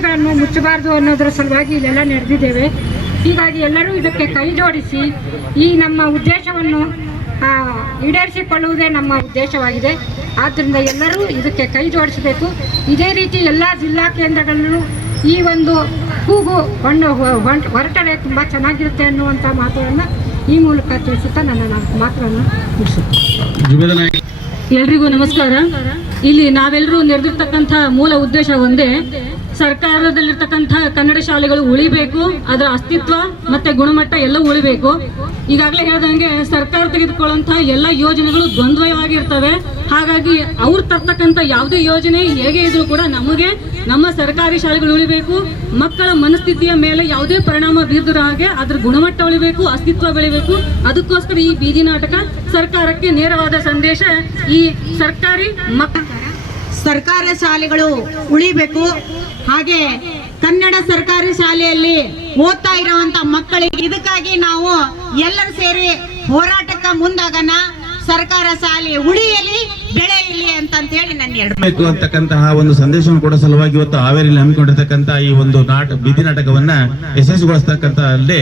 ಶಾಲೆಗಳನ್ನು ಮುಚ್ಚಬಾರ್ದು ಅನ್ನೋದರ ಸಲುವಾಗಿ ಇಲ್ಲೆಲ್ಲ ನಡೆದಿದ್ದೇವೆ. ಹೀಗಾಗಿ ಎಲ್ಲರೂ ಇದಕ್ಕೆ ಕೈ ಜೋಡಿಸಿ ಈ ನಮ್ಮ ಉದ್ದೇಶವನ್ನು ಈಡೇರಿಸಿಕೊಳ್ಳುವುದೇ ನಮ್ಮ ಉದ್ದೇಶವಾಗಿದೆ. ಆದ್ದರಿಂದ ಎಲ್ಲರೂ ಇದಕ್ಕೆ ಕೈ ಜೋಡಿಸಬೇಕು. ಇದೇ ರೀತಿ ಎಲ್ಲ ಜಿಲ್ಲಾ ಕೇಂದ್ರಗಳಲ್ಲೂ ಈ ಒಂದು ಕೂಗು ಹೊರಟರೆ ತುಂಬ ಚೆನ್ನಾಗಿರುತ್ತೆ ಅನ್ನುವಂಥ ಮಾತುಗಳನ್ನು ಈ ಮೂಲಕ ತಿಳಿಸುತ್ತಾ ನನ್ನ ಮಾತನ್ನು ಮುಗಿಸುತ್ತೇನೆ. ಎಲ್ರಿಗೂ ನಮಸ್ಕಾರ. ಇಲ್ಲಿ ನಾವೆಲ್ಲರೂ ನೆರೆದಿರ್ತಕ್ಕಂಥ ಮೂಲ ಉದ್ದೇಶ ಒಂದೇ, ಸರ್ಕಾರದಲ್ಲಿರ್ತಕ್ಕಂಥ ಕನ್ನಡ ಶಾಲೆಗಳು ಉಳಿಬೇಕು, ಅದರ ಅಸ್ತಿತ್ವ ಮತ್ತೆ ಗುಣಮಟ್ಟ ಎಲ್ಲ ಉಳಿಬೇಕು. ಈಗಾಗಲೇ ಹೇಳ್ದಂಗೆ ಸರ್ಕಾರ ತೆಗೆದುಕೊಳ್ಳುವಂತಹ ಎಲ್ಲ ಯೋಜನೆಗಳು ದ್ವಂದ್ವವಾಗಿರ್ತವೆ. ಹಾಗಾಗಿ ಅವ್ರು ತರ್ತಕ್ಕಂಥ ಯಾವುದೇ ಯೋಜನೆ ಹೇಗೆ ಇದ್ರೂ ಕೂಡ ನಮಗೆ ನಮ್ಮ ಸರ್ಕಾರಿ ಶಾಲೆಗಳು ಉಳಿಬೇಕು, ಮಕ್ಕಳ ಮನಸ್ಥಿತಿಯ ಮೇಲೆ ಯಾವುದೇ ಪರಿಣಾಮ ಬೀರದಿರ ಹಾಗೆ ಅದ್ರ ಗುಣಮಟ್ಟ ಉಳಿಬೇಕು, ಅಸ್ತಿತ್ವ ಬೆಳಿಬೇಕು. ಅದಕ್ಕೋಸ್ಕರ ಈ ಬೀದಿ ನಾಟಕ ಸರ್ಕಾರಕ್ಕೆ ನೇರವಾದ ಸಂದೇಶ. ಈ ಸರ್ಕಾರಿ ಶಾಲೆಗಳು ಉಳಿಬೇಕು. ಹಾಗೆ ಕನ್ನಡ ಸರ್ಕಾರಿ ಶಾಲೆಯಲ್ಲಿ ಓದ್ತಾ ಇರುವಂತ ಮಕ್ಕಳಿಗೆ ಇದಕ್ಕಾಗಿ ನಾವು ಎಲ್ಲರೂ ಸೇರಿ ಹೋರಾಟಕ್ಕೆ ಮುಂದಾಗನ. ಸರ್ಕಾರ ಶಾಲೆ ಉಳಿಯಲಿ, ಬೆಳೆಯಲಿ ಅಂತ ಹೇಳಿ ನನ್ನ ಅಂತಕ್ಕಂತಹ ಒಂದು ಸಂದೇಶವನ್ನು ಕೊಡೋ ಸಲುವಾಗಿ ಇವತ್ತು ಹಾವೇರಿಯಲ್ಲಿ ಹಮ್ಮಿಕೊಂಡಿರ್ತಕ್ಕಂಥ ಈ ಒಂದು ಬೀದಿ ನಾಟಕವನ್ನ ಯಶಸ್ವಿಗೊಳಿಸ್ತಕ್ಕಂಥಲ್ಲಿ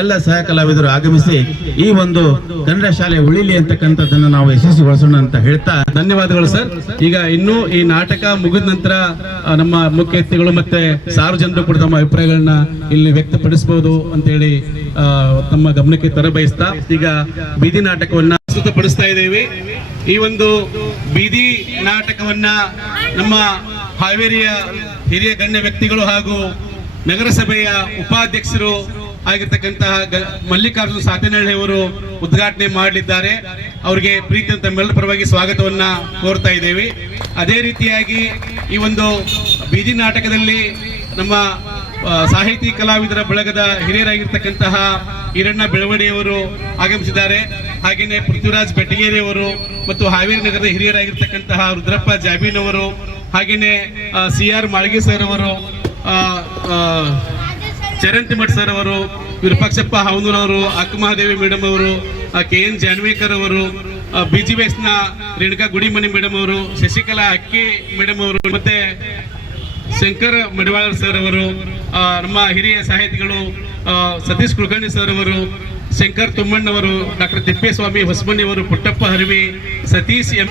ಎಲ್ಲ ಸಹ ಕಲಾವಿದರು ಆಗಮಿಸಿ ಈ ಒಂದು ಕನ್ನಡ ಶಾಲೆ ಉಳಿಲಿ ಅಂತಕ್ಕಂಥದ್ದನ್ನು ನಾವು ಯಶಸ್ವಿಗೊಳಿಸೋಣ ಅಂತ ಹೇಳ್ತಾ ಧನ್ಯವಾದಗಳು ಸರ್. ಈಗ ಇನ್ನೂ ಈ ನಾಟಕ ಮುಗಿದ ನಂತರ ನಮ್ಮ ಮುಖ್ಯ ವ್ಯಕ್ತಿಗಳು ಮತ್ತೆ ಸಾರ್ವಜನಿಕರು ಕೂಡ ತಮ್ಮ ಅಭಿಪ್ರಾಯಗಳನ್ನ ಇಲ್ಲಿ ವ್ಯಕ್ತಪಡಿಸಬಹುದು ಅಂತೇಳಿ ತಮ್ಮ ಗಮನಕ್ಕೆ ತರಬಯಸ್ತಾ ಈಗ ಬೀದಿ ನಾಟಕವನ್ನ ಪ್ರಸ್ತುತಪಡಿಸ್ತಾ ಇದ್ದೇವೆ. ಈ ಒಂದು ಬೀದಿ ನಾಟಕವನ್ನ ನಮ್ಮ ಹಾವೇರಿಯ ಹಿರಿಯ ಗಣ್ಯ ವ್ಯಕ್ತಿಗಳು ಹಾಗೂ ನಗರಸಭೆಯ ಉಪಾಧ್ಯಕ್ಷರು ಆಗಿರ್ತಕ್ಕಂತಹ ಮಲ್ಲಿಕಾರ್ಜುನ ಸಾತೇನಹಳ್ಳಿ ಅವರು ಉದ್ಘಾಟನೆ ಮಾಡಲಿದ್ದಾರೆ. ಅವರಿಗೆ ಪ್ರೀತಿ ತಮ್ಮೆಲ್ಲರ ಪರವಾಗಿ ಸ್ವಾಗತವನ್ನ ಕೋರ್ತಾ ಇದ್ದೇವೆ. ಅದೇ ರೀತಿಯಾಗಿ ಈ ಒಂದು ಬೀದಿ ನಾಟಕದಲ್ಲಿ ನಮ್ಮ ಸಾಹಿತಿ ಕಲಾವಿದರ ಬಳಗದ ಹಿರಿಯರಾಗಿರ್ತಕ್ಕಂತಹ ಈರಣ್ಣ ಬೆಳವಡಿಯವರು ಆಗಮಿಸಿದ್ದಾರೆ. ಹಾಗೇನೆ ಪೃಥ್ವಿರಾಜ್ ಬೆಟ್ಟಗೇರಿಯವರು ಮತ್ತು ಹಾವೇರಿ ನಗರದ ಹಿರಿಯರಾಗಿರ್ತಕ್ಕಂತಹ ರುದ್ರಪ್ಪ ಜಾಬೀನ್ ಅವರು, ಹಾಗೇನೆ CR ಮಾಳ್ಗಿ ಸರ್ ಅವರು, ಚರಂತಿಮಠ್ ಸರ್ ಅವರು, ವಿರೂಪಾಕ್ಷಪ್ಪ ಹಾವನೂರ್ ಅವರು, ಅಕ್ಕಮಹಾದೇವಿ ಮೇಡಮ್ ಅವರು, KN ಜಾನ್ವೇಕರ್ ಅವರು, BGVS ನ ರೇಣುಕಾ ಗುಡಿಮನಿ ಮೇಡಮ್ ಅವರು, ಶಶಿಕಲಾ ಅಕ್ಕಿ ಮೇಡಮ್ ಅವರು, ಮತ್ತೆ ಶಂಕರ್ ಮಡಿವಾಳರ್ ಸರ್ ಅವರು, ನಮ್ಮ ಹಿರಿಯ ಸಾಹಿತಿಗಳು ಸತೀಶ್ ಕುಲಕರ್ಣಿ ಸರ್ ಅವರು, ಶಂಕರ್ ತುಮ್ಮಣ್ಣವರು, ಡಾಕ್ಟರ್ ತಿಪ್ಪೇಸ್ವಾಮಿ ಹೊಸಮನಿ ಅವರು, ಪುಟ್ಟಪ್ಪ ಹರವಿ, ಸತೀಶ್ ಎಂ.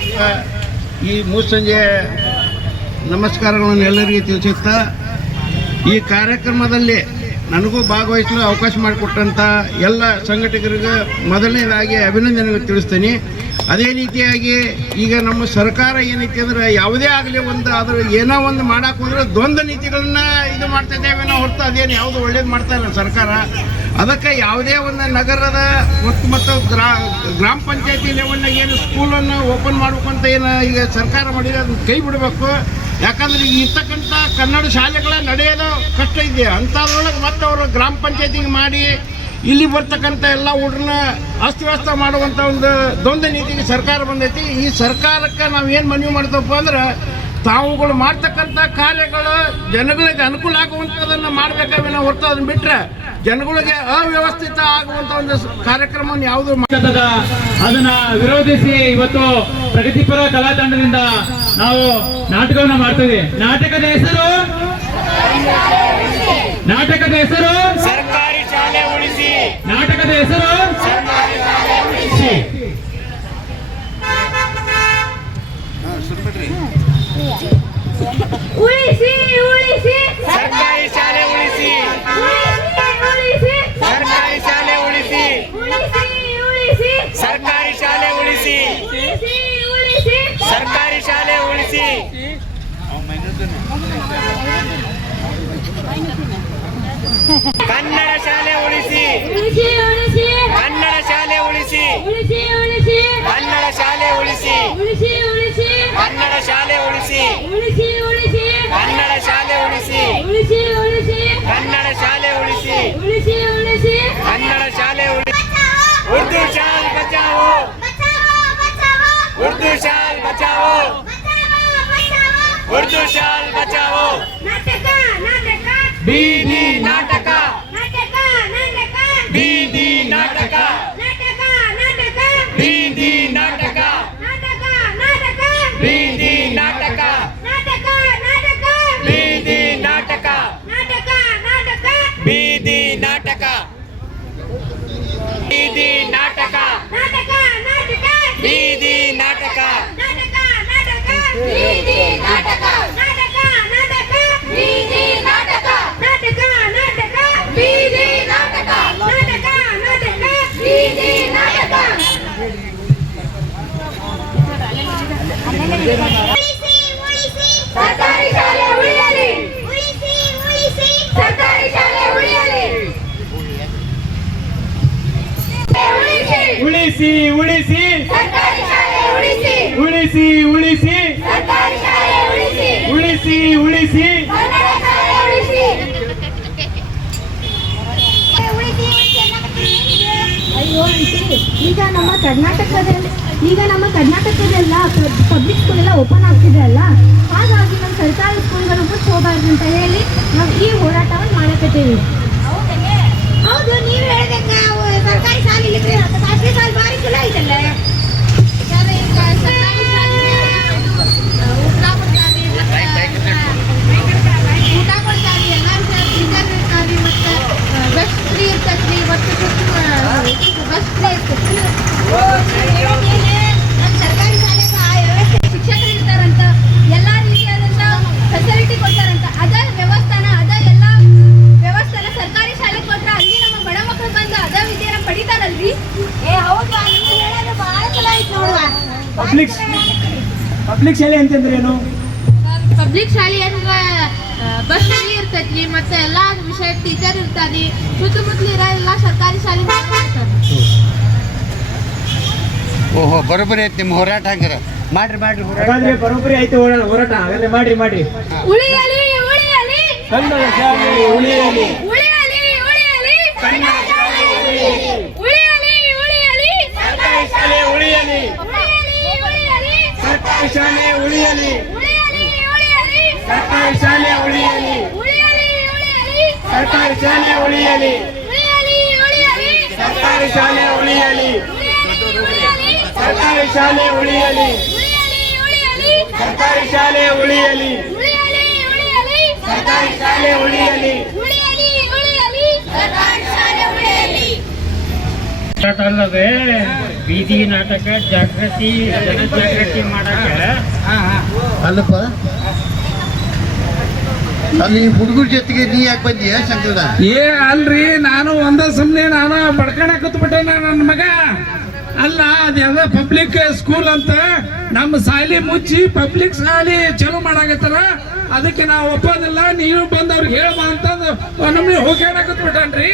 ಈ ಮುಸ್ಸಂಜೆ ನಮಸ್ಕಾರಗಳನ್ನು ಎಲ್ಲರಿಗೂ ತಿಳಿಸುತ್ತಾ, ಈ ಕಾರ್ಯಕ್ರಮದಲ್ಲಿ ನನಗೂ ಭಾಗವಹಿಸಲು ಅವಕಾಶ ಮಾಡಿಕೊಟ್ಟಂಥ ಎಲ್ಲ ಸಂಘಟಕರಿಗೆ ಮೊದಲನೇದಾಗಿ ಅಭಿನಂದನೆ ತಿಳಿಸ್ತೀನಿ. ಅದೇ ರೀತಿಯಾಗಿ ಈಗ ನಮ್ಮ ಸರ್ಕಾರ ಏನೈತಿ ಅಂದ್ರೆ ಯಾವುದೇ ಆಗಲಿ ಒಂದು ಅದ್ರ ಏನೋ ಒಂದು ಮಾಡಕ್ಕೆ ಹೋದ್ರೆ ದ್ವಂದ್ವ ನೀತಿಗಳನ್ನ ಇದು ಮಾಡ್ತಾ ಇದ್ದೇವೆ ನಾವು ಹೊರತು ಅದೇನು ಯಾವುದು ಒಳ್ಳೇದು ಮಾಡ್ತಾ ಇಲ್ಲ ಸರ್ಕಾರ. ಅದಕ್ಕೆ ಯಾವುದೇ ಒಂದು ನಗರದ ಮತ್ತು ಗ್ರಾಮ ಪಂಚಾಯತಿ ಲೆವೆಲ್ನಾಗ ಏನು ಸ್ಕೂಲನ್ನು ಓಪನ್ ಮಾಡ್ಬೇಕು ಅಂತ ಏನು ಈಗ ಸರ್ಕಾರ ಮಾಡಿದ್ರೆ ಅದನ್ನ ಕೈ ಬಿಡಬೇಕು. ಯಾಕಂದ್ರೆ ಇರ್ತಕ್ಕಂಥ ಕನ್ನಡ ಶಾಲೆಗಳ ನಡೆಯೋದು ಕಷ್ಟ ಇದೆ. ಅಂಥದ್ರೊಳಗೆ ಮತ್ತೆ ಅವರು ಗ್ರಾಮ ಪಂಚಾಯತಿಗೆ ಮಾಡಿ ಇಲ್ಲಿ ಬರ್ತಕ್ಕಂಥ ಎಲ್ಲ ಹುಡುಗರನ್ನ ಅಸ್ತವ್ಯಸ್ತ ಮಾಡುವಂಥ ಒಂದು ದ್ವಂದ್ವ ನೀತಿಗೆ ಸರ್ಕಾರ ಬಂದೈತಿ. ಈ ಸರ್ಕಾರಕ್ಕೆ ನಾವು ಏನು ಮನವಿ ಮಾಡ್ತಪ್ಪ ಅಂದ್ರೆ ತಾವುಗಳು ಮಾಡ್ತಕ್ಕಂಥ ಕಾರ್ಯಗಳು ಜನಗಳಿಗೆ ಅನುಕೂಲ ಆಗುವಂಥದ್ದನ್ನು ಮಾಡಬೇಕಾದ್ರೆ ಹೊರತು ಅದನ್ನು ಬಿಟ್ಟರೆ ಜನಗಳಿಗೆ ಅವ್ಯವಸ್ಥಿತ ಆಗುವಂಥ ಒಂದು ಕಾರ್ಯಕ್ರಮವನ್ನು ಯಾವುದು ಅದನ್ನ ವಿರೋಧಿಸಿ ಇವತ್ತು ಪ್ರಗತಿಪರ ಕಲಾ ತಂಡದಿಂದ ನಾವು ನಾಟಕವನ್ನು ಮಾಡ್ತೇವೆ. ನಾಟಕದ ಹೆಸರು ಸರ್ಕಾರಿ ಶಾಲೆ ಉಳಿಸಿ. ನಾಟಕದ ಹೆಸರು ಉಳಿಸಿ ಉಳಿಸಿ ಸರ್ಕಾರಿ ಶಾಲೆ ಉಳಿಸಿ. ಸರ್ಕಾರಿ ಶಾಲೆ ಉಳಿಸಿ. ಸರ್ಕಾರಿ ಶಾಲೆ ಉಳಿಸಿ. ಸರ್ಕಾರಿ ಶಾಲೆ ಉಳಿಸಿ. ಕನ್ನಡ ಶಾಲೆ ಉಳಿಸಿ. ಕನ್ನಡ ಶಾಲೆ ಉಳಿಸಿ. ಕನ್ನಡ ಶಾಲೆ ಉಳಿಸಿ. ಕನ್ನಡ ಶಾಲೆ ಉಳಿಸಿ. ಕನ್ನಡ ಶಾಲೆ ಉಳಿಸಿ. ಕನ್ನಡ ಶಾಲೆ ಉಳಿಸಿ. ಕನ್ನಡ ಶಾಲೆ ಉಳಿಸಿ. ಉರ್ದು ಶಾಲ್ ಬಚಾವೋ. ಉರ್ದು ಶಾಲ್ ಬಚಾವೋ. ಉರ್ದು ಶಾಲ್ ಬಚಾವೋ. ಬೀದಿ ನಾಟಕ. ಬೀದಿ ನಾಟಕ. ಬೀದಿ ನಾಟಕ. ಬೀದಿ ನಾಟಕ. ಬೀದಿ ನಾಟಕ. ನಾಟಕ ನಾಟಕ ನಾಟಕ ಬೀದಿ ನಾಟಕ ನಾಟಕ ನಾಟಕ ಬೀದಿ ನಾಟಕ ನಾಟಕ ನಾಟಕ ಬೀದಿ ನಾಟಕ ನಾಟಕ ನಾಟಕ ಬೀದಿ ನಾಟಕ ನಾಟಕ ನಾಟಕ ಬೀದಿ ನಾಟಕ ಉಳಿಸಿ ಉಳಿಸಿ ಸರ್ಕಾರಿ ಶಾಲೆ ಉಳಿಯಲಿ ಉಳಿಸಿ ಉಳಿಸಿ ಸರ್ಕಾರಿ ಶಾಲೆ ಉಳಿಯಲಿ ಉಳಿಸಿ ಉಳಿಸಿ ಸರ್ಕಾರಿ ಶಾಲೆ ಉಳಿಸಿ ಉಳಿಸಿ ಉಳಿಸಿ ಸರ್ಕಾರಿ ಶಾಲೆ ಉಳಿಸಿ ಉಳಿಸಿ ಉಳಿಸಿ ಕನ್ನಡ ಶಾಲೆ ಉಳಿಸಿ ಅಯ್ಯೋ ಆಂಟಿ, ಈಗ ನಮ್ಮ ಕರ್ನಾಟಕದೆಲ್ಲ ಪಬ್ಲಿಕ್ ಸ್ಕೂಲ್ ಎಲ್ಲ ಓಪನ್ ಆಗ್ತಿದೆ ಅಲ್ಲ, ಹಾಗಾಗಿ ನಮ್ಮ ಸರ್ಕಾರಿ ಸ್ಕೂಲ್ಗಳು ಬಿಟ್ಟು ಹೋಗಬಾರ್ದು ಅಂತ ಹೇಳಿ ನಾವು ಈ ಹೋರಾಟವನ್ನು ಮಾಡಕತ್ತೀವಿ. ಹೌದು, ನೀವು ಹೇಳಿದಂಗ ಸರ್ಕಾರಿ ಶಾಲೆ ಇಲ್ಲಿದ್ರೆ ಖಾಸಗಿ ಶಾಲೆ ಭಾರಿ ಚಲೋ ಐತಲ್ಲ. ಸರ್ಕಾರಿ ಶಾಲೆ ಊಟ ಕೊಡ್ತಾರೆ, ಎಲ್ಲರೂ ಟೀಚರ್ ಇರ್ತಾರೆ, ಮತ್ತು ಬಸ್ ಫ್ರೀ ಇರ್ತೈತಿ, ಮತ್ತು ಬಸ್ ಫ್ರೀ ಇರ್ತೈತಿ. ನಮ್ಮ ಸರ್ಕಾರಿ ಶಾಲೆಗೆ ಆ ವ್ಯವಸ್ಥೆ ಶಿಕ್ಷಕರು ಇರ್ತಾರಂತ, ಎಲ್ಲ ರೀತಿಯಾದಂಥ ಫೆಸಿಲಿಟಿ ಕೊಡ್ತಾರಂತ. ಅದ ವ್ಯವಸ್ಥಾನ ಎಲ್ಲ ವ್ಯವಸ್ಥೆನ ಸರ್ಕಾರಿ ಶಾಲೆಗೆ ಕೊಟ್ರೆ ಅಲ್ಲಿ ನಮ್ಮ ಬಡ ಮಕ್ಕಳು ಬಂದು ಅದ ವಿದ್ಯೆನ ಪಡಿತಾರಲ್ರಿ. ಹೌದು, ನೀವು ಹೇಳೋದು ಭಾಳ ಚಲೋ ಐತಿ ನೋಡುವ. ಪಬ್ಲಿಕ್ ಶಾಲೆ ಅಂತಂದ್ರೆ ಏನು? ಪಬ್ಲಿಕ್ ಶಾಲೆ ಅಂದ್ರೆ ಬಸ್ ಫ್ರೀ ಇರ್ತೈತಿ, ಮತ್ತೆ ಎಲ್ಲಾ ವಿಷಯ ಟೀಚರ್ ಇರ್ತಾರಿ, ಸುತ್ತಮುತ್ತಲು ಇರೋ ಎಲ್ಲ ಸರ್ಕಾರಿ ಶಾಲೆ ಮಾಡ್ತಾರೆ. ಓಹೋ, ಬರೋಬ್ಬರಿ ಐತಿ ನಿಮ್ಮ ಹೋರಾಟ. ಹಂಗಾರ ಮಾಡ್ರಿ ಹಾಗಾದ್ರೆ ಬರೋಬ್ಬರಿ ಆಯ್ತು ಹೋರಾಟ. ಹಾಗಾದ್ರೆ ಮಾಡ್ರಿ ಉಳಿಯಲಿ ಉಳಿಯಲಿ ಕನ್ನಡ ಶಾಲೆ ಉಳಿಯಲಿ ಉಳಿಯಲಿ ಉಳಿಯಲಿ ಕನ್ನಡ ಶಾಲೆ ಉಳಿಯಲಿ ಉಳಿಯಲಿ ಉಳಿಯಲಿ ಸರ್ಕಾರಿ ಶಾಲೆ ಉಳಿಯಲಿ ಉಳಿಯಲಿ ಉಳಿಯಲಿ ಸರ್ಕಾರಿ ಶಾಲೆ ಉಳಿಯಲಿ ಉಳಿಯಲಿ ಉಳಿಯಲಿ ಸರ್ಕಾರಿ ಶಾಲೆ ಉಳಿಯಲಿ ಉಳಿಯಲಿ ಉಳಿಯಲಿ ಸರ್ಕಾರಿ ಶಾಲೆ ಉಳಿಯಲಿ ಉಳಿಯಲಿ ಉಳಿಯಲಿ ಸರ್ಕಾರಿ ಶಾಲೆ ಉಳಿಯಲಿ ಸರ್ಕಾರಿ ಶಾಲೆ ಉಳಿಯಲಿ ಸರ್ಕಾರಿ ಶಾಲೆ ಉಳಿಯಲಿ ಸರ್ಕಾರಿ ಶಾಲೆ ಉಳಿಯಲಿ ಅಲ್ಲದೆ ಬೀದಿ ನಾಟಕ ಜಾಗೃತಿ ಜನಜಾಗೃತಿ ಮಾಡಕ್ಕೆ ಅಲ್ಲಪ್ಪ, ಅಲ್ಲಿ ಹುಡುಗರ ಜೊತೆಗೆ ನೀ ಯಾಕೆ ಬಂದಿಯ ಸಂಕಲ್ದ? ಅಲ್ರಿ, ನಾನು ಸುಮ್ನೆ ಬಡ್ಕಣಕತ್ಬಿಟ್ಟೆ ನನ್ನ ಮಗ. ಅಲ್ಲ, ಅದ್ಯಾವ ಪಬ್ಲಿಕ್ ಸ್ಕೂಲ್ ಅಂತ ನಮ್ಮ ಶಾಲೆ ಮುಚ್ಚಿ ಪಬ್ಲಿಕ್ ಶಾಲೆ ಚಲೋ ಮಾಡಾಕತ್ತಾರ. ಅದಕ್ಕೆ ನಾವು ಒಪ್ಪೋದಿಲ್ಲ, ನೀವು ಬಂದವ್ರಿಗೆ ಹೇಳಮ್ಮ ಅಂತಂದು ನಮ್ಗೆ ಹೋಗ್ಯಾಡಕತ್ಬಿಟ್ಟನ್ರಿ.